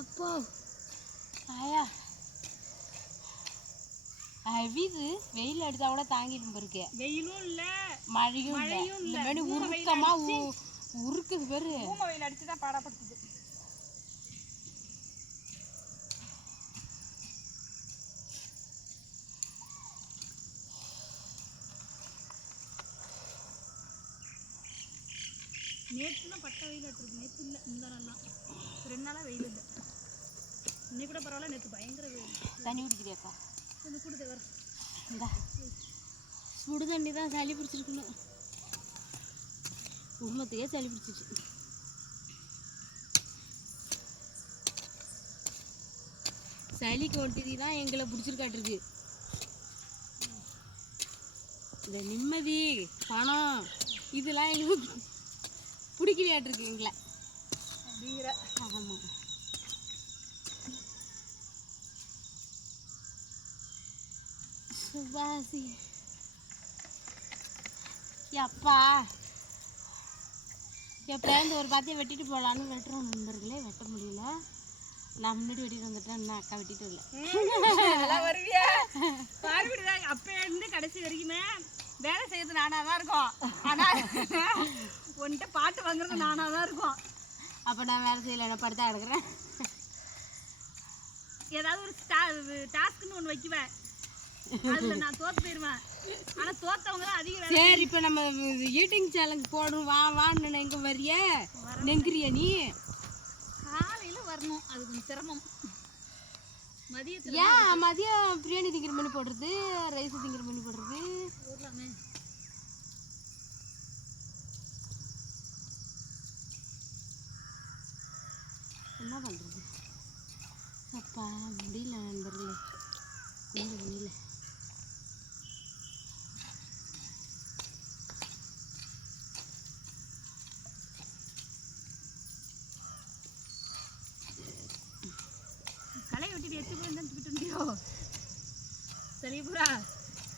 அப்போ ஆயா இது வெயில் அடித்தா கூட தாங்கிடும் இருக்கு. வெயிலும் இல்லை மழையும் இல்லை. உருக்கமா உருக்குது பேரு. வெயில் அடிச்சு தான் பாடப்படுத்துது. நேற்றுலாம் பட்ட வெயில் எடுத்துருக்கு. நேற்று இல்லை, இந்த நாள்லாம் 2 நாளாக வெயில் இல்லை. இன்னைக்கு கூட பரவாயில்ல, நேற்று பயங்கர வெயில். தண்ணி குடிக்கிறியாக்கா? கொஞ்சம் கொடுத்து வர இந்த சுடு தண்ணி தான் சளி பிடிச்சிருக்கணும். உண்மத்தையே சளி பிடிச்சிச்சு. சளிக்கு ஒட்டி தான் எங்களை பிடிச்சிருக்காட்டிருக்கு. இந்த நிம்மதி பணம் இதெல்லாம் எங்களுக்கு பிடிக்கலையாட்டிருக்கு எங்களை. அப்படிங்கிற ஆமாம். சுபாசி அப்பா எப்படியாவது ஒரு பாத்தியை வெட்டிட்டு போகலான்னு வெட்டுறோம் நண்பர்களே. வெட்ட முடியல. நான் முன்னாடி வெட்டிட்டு வந்துட்டேன். இன்னும் அக்கா வெட்டிட்டு இல்லை. வருவியா பார்வையிடுதாங்க. அப்போ இருந்து கடைசி வரைக்குமே வேலை செய்யறது நானாக தான் இருக்கும். ஆனால் ஒன்ட்டு பாட்டு வாங்குறது நானாக தான் இருக்கும். அப்போ நான் வேலை செய்யலை, நான் படுத்தா எடுக்கிறேன். ஏதாவது ஒரு டாஸ்க்குன்னு ஒன்று வைக்குவேன். அதில் நான் தோற்று போயிடுவேன். ஆனால் தோற்றவங்க தான் அதிகம். சரி, இப்போ நம்ம ஈட்டிங் சேலஞ்ச் போடுறோம். வான்னு எங்கே வரிய நெங்குறியா நீ? காலையில் வரணும், அது கொஞ்சம் சிரமம். மதியத்தில் ஏன் மதியம் பிரியாணி திங்கிற மணி போடுறது, ரைஸ் திங்கிற மணி போடுறது? போடலாமே. என்ன பண்ணுறது? அப்பா முடியல நண்பர்களே, கொஞ்சம் முடியல. களை வெட்டிட்டு எட்டு போய் தான் தூக்கிட்டு வந்தியோ? சளி பூரா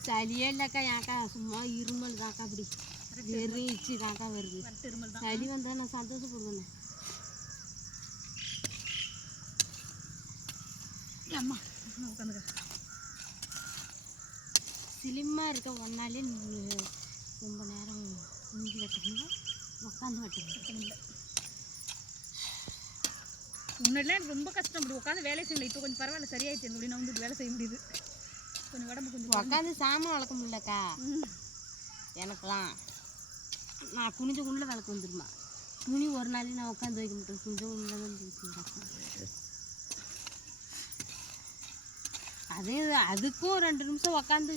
சளியே இல்லைக்கா. ஏக்கா சும்மா இருமல் தாக்கா. அப்படி வெறும் இச்சு தாக்கா வருது. சளி வந்தால் நான் சந்தோஷப்படுவேன். அம்மா உட்காந்துக்க. சிலிம்மாக இருக்க ஒன்னாலே ரொம்ப நேரம் குஞ்சு வெட்டணும், உட்காந்து வெட்டணும். முன்னாடிலாம் எனக்கு ரொம்ப கஷ்டம். அப்படி உட்காந்து வேலை செய்யல. இப்போ கொஞ்சம் பரவாயில்ல, சரியாயிடுச்சு. அப்படின்னு வந்து வேலை செய்ய முடியுது. கொஞ்சம் உடம்பு கொஞ்சம் உட்காந்து சாமான் வளர்க்க முடியலக்கா எனக்கெல்லாம். நான் குனிஞ்ச குண்டில் விளக்கு வந்துடுமா. துணி ஒரு நாளைக்கு நான் உட்காந்து வைக்க மாட்டேன். குனிஞ்ச குண்டில் தான் அதே அதுக்கும் 2 நிமிஷம் உட்காந்து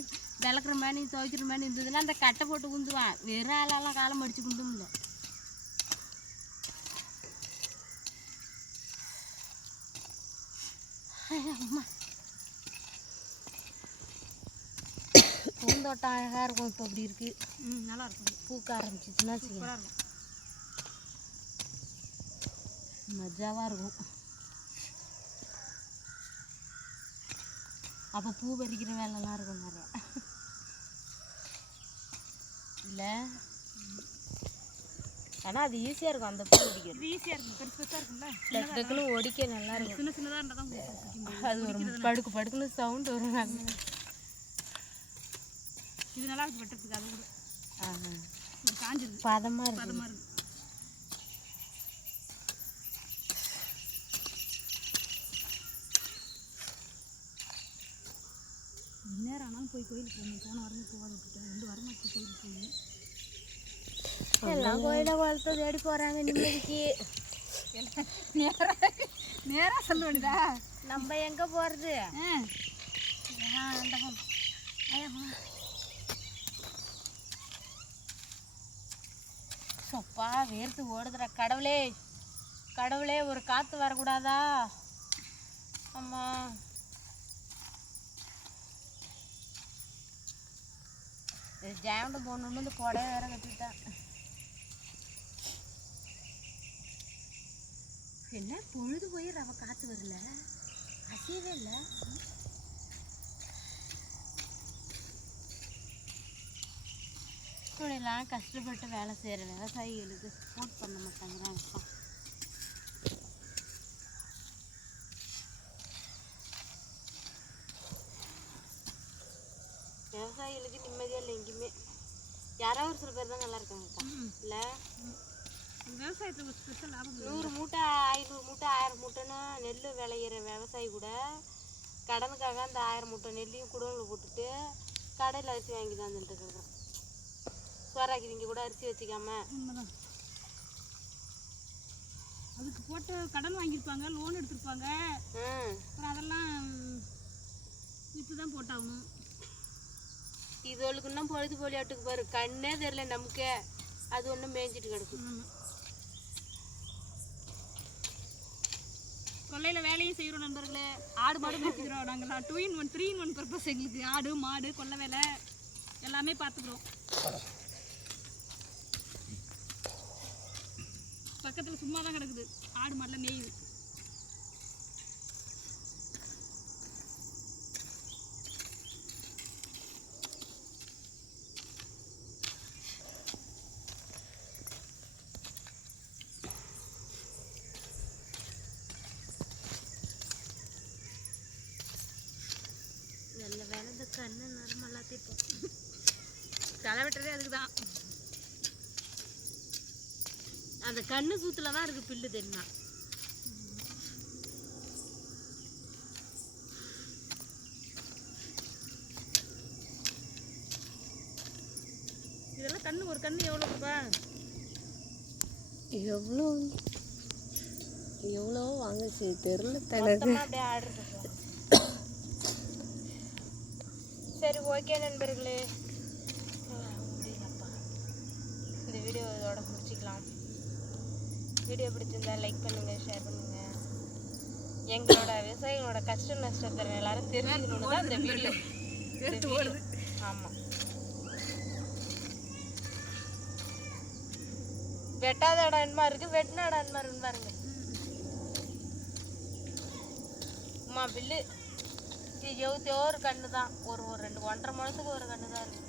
விளக்குற மாதிரி துவைக்கிற மாதிரி இருந்ததுன்னா அந்த கட்டை போட்டு குந்துவான். வெறும் ஆளாலாம் காலம் அடிச்சு குந்தும் இல்லை. அம்மா பூந்தோட்டம் அழகாக இருக்கும். இப்போ அப்படி இருக்கு. நல்லா இருக்கும். பூக்க ஆரம்பிச்சிச்சுன்னா சூப்பராக இருக்கும். மஜாவாக இருக்கும். அப்போ பூ பறிக்கிற வேலைலாம் இருக்கும் நிறையா இல்லை. ஆனால் அது ஈஸியாக இருக்கும். அந்த பூ ஒடிக்கிறது ஈஸியாக இருக்கும். பெருசு பெருசாக இருக்கும்ல. டக்குன்னு ஒடிக்க நல்லா இருக்கும். சின்ன சின்னதாக இருந்தால் தான் அது ஒரு படுக்குன்னு சவுண்டு வரும். நல்லா இது நல்லா இருக்கு வெட்டுறதுக்கு. அது கூட காஞ்சிருக்கு. பதமாக இருக்கு. நேரம் ஆனாலும் போய் கோயிலுக்கு போகணும். போன வாரமே போகாத விட்டுட்டேன். 2 வாரமாக கோயிலுக்கு போகணும். எல்லாம் கோயிலை வளர்த்து தேடி போகிறாங்க நிம்மதிக்கு. நேராக சொல்ல வேண்டியதா? நம்ம எங்கே போகிறது? சொப்பா வேர்த்து ஓடுதுடா. கடவுளே கடவுளே, ஒரு காற்று வரக்கூடாதா? அம்மா ஜாமண்டு போடணுன்னு இந்த கொடையை வேற கட்டிட்டேன். என்ன பொழுது போய் ரவ காற்று வரல, அசையவே இல்லை. இப்படிலாம் கஷ்டப்பட்டு வேலை செய்கிற விவசாயிகளுக்கு சப்போர்ட் பண்ண மாட்டாங்கிறாங்கப்பா. யாரோ ஒரு சில பேர் தான் நல்லா இருக்காங்கக்கா இல்லை விவசாயத்துக்கு ஸ்பெஷல் லாபம் 100 மூட்டை 500 மூட்டை 1000 மூட்டைன்னா நெல் விளையிற விவசாயி கூட கடனுக்காக அந்த 1000 மூட்டை நெல்லையும் குடோனில் போட்டுட்டு கடையில் அரிசி வாங்கி தான் வந்துட்டு இருக்கிறோம். சோறாக்கிதிங்க கூட அரிசி வச்சுக்காம உண்மைதான். அதுக்கு போட்டு கடன் வாங்கியிருப்பாங்க, லோன் எடுத்திருப்பாங்க, அப்புறம் அதெல்லாம் இப்போ தான் போட்டாகணும். இதுவளுக்கு இன்னும் பொழுது போலியாட்டுக்கு பாரு, கண்ணே தெரியல நமக்கே, அது ஒன்றும் மேய்ஞ்சிட்டு கிடக்கும். கொல்லையில் வேலையும் செய்கிறோம் நண்பர்களே. ஆடு மாடு மேய்ச்சிக்கிறோம் நாங்கள்லாம். 2 in 1 3 in 1 பர்பஸ் எங்களுக்கு. ஆடு மாடு கொல்லை வேலை எல்லாமே பார்த்துக்குறோம். பக்கத்தில் சும்மா தான் கிடக்குது, ஆடு மாடெலாம் மேயுது. நல்ல வேலை இந்த கண்ணு நார்மலாக தீர்ப்போம். களை வெட்டுறதே அதுக்கு தான். அந்த கண்ணு சூத்துல தான் இருக்கு பில்லு தெரியுமா. இதெல்லாம் கண்ணு, ஒரு கண்ணு எவ்வளோப்பா? எவ்வளோ வாங்குச்சு தெரியல தனக்கு. அப்படியே ஆர்டர் பண்ணுறோம். சரி ஓகே நண்பர்களே, இந்த வீடியோ இதோட முடிச்சிக்கலாம். வீடியோ பிடிச்சிருந்தா லைக் பண்ணுங்கள், ஷேர் பண்ணுங்கள். எங்களோட விவசாயிகளோட கஷ்ட நஷ்டத்தை எல்லாரும் தெரிஞ்சுக்கணுன்னு தான் இந்த வீடியோ. ஆமாம், வெட்டாத இடம் என்னமா இருக்குது, வெட்டின இடம் என்னமா இருக்குன்னு பாருங்க. அம்மா பில்லு ஒரு கண்ணு தான், ஒரு 1.5 மாதத்துக்கு ஒரு கண்ணு தான் இருக்குது.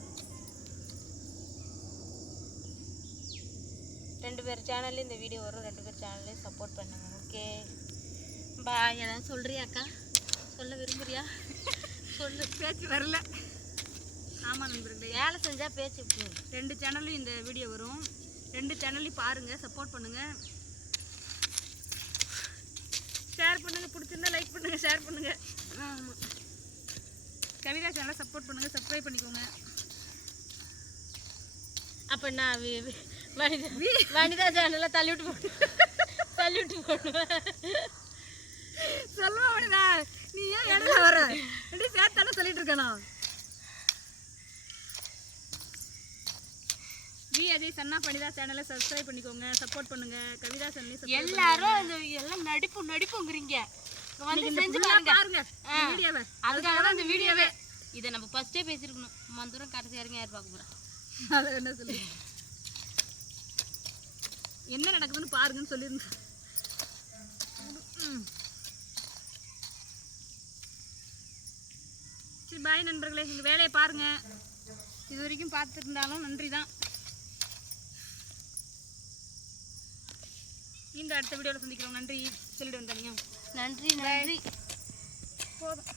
2 பேர் சேனல்லையும் இந்த வீடியோ வரும், 2 பேர் சேனல்லையும் சப்போர்ட் பண்ணுங்க. Okay bye. ஏதாவது சொல்கிறியா அக்கா? சொல்ல விரும்புறியா? சொல்லு. பேச்சு வரல. ஆமாம் நண்பர்களே, வேலை செஞ்சால் பேச்சு. 2 சேனல்லையும் இந்த வீடியோ வரும், 2 சேனல்லையும் பாருங்கள், சப்போர்ட் பண்ணுங்கள், ஷேர் பண்ணுங்கள். பிடிச்சிருந்தா லைக் பண்ணுங்கள், ஷேர் பண்ணுங்கள். ஆமாம், கவிதா சேனலை சப்போர்ட் பண்ணுங்கள், சப்ஸ்கிரைப் பண்ணிக்கோங்க. அப்போ நான் வனிதா சேனலை தள்ளிவிட்டு போடுவேன். சொல்லுவா வனிதா, நீ ஏன் இடையில வர? அப்படி சேர்த்தானே சொல்லிட்டு இருக்கணும். அஜய் சன்னா வனிதா சேனலை சப்ஸ்கிரைப் பண்ணிக்கோங்க, சப்போர்ட் பண்ணுங்க. கவிதா சேனலையும் எல்லாரும் எல்லாம் நடிப்புங்கிறீங்க. வந்து செஞ்சு பாருங்க வீடியோவை. அதுக்காக தான் இந்த வீடியோவே. இதை நம்ம ஃபர்ஸ்டே பேசியிருக்கணும். மந்தூரம் கடைசி யாருங்க யார் பார்க்க போகிறோம்? அதை என்ன சொல்லு, என்ன நடக்குதுன்னு பாருங்கன்னு சொல்லியிருந்தேன். சரி பாய் நண்பர்களே, எங்கள் வேலையை பாருங்கள். இது வரைக்கும் பார்த்துருந்தாலும் நன்றி தான். இந்த அடுத்த வீடியோவில் சந்திக்கிறோம். நன்றி சொல்லிட்டு வந்தாங்க. நன்றி. போதும்.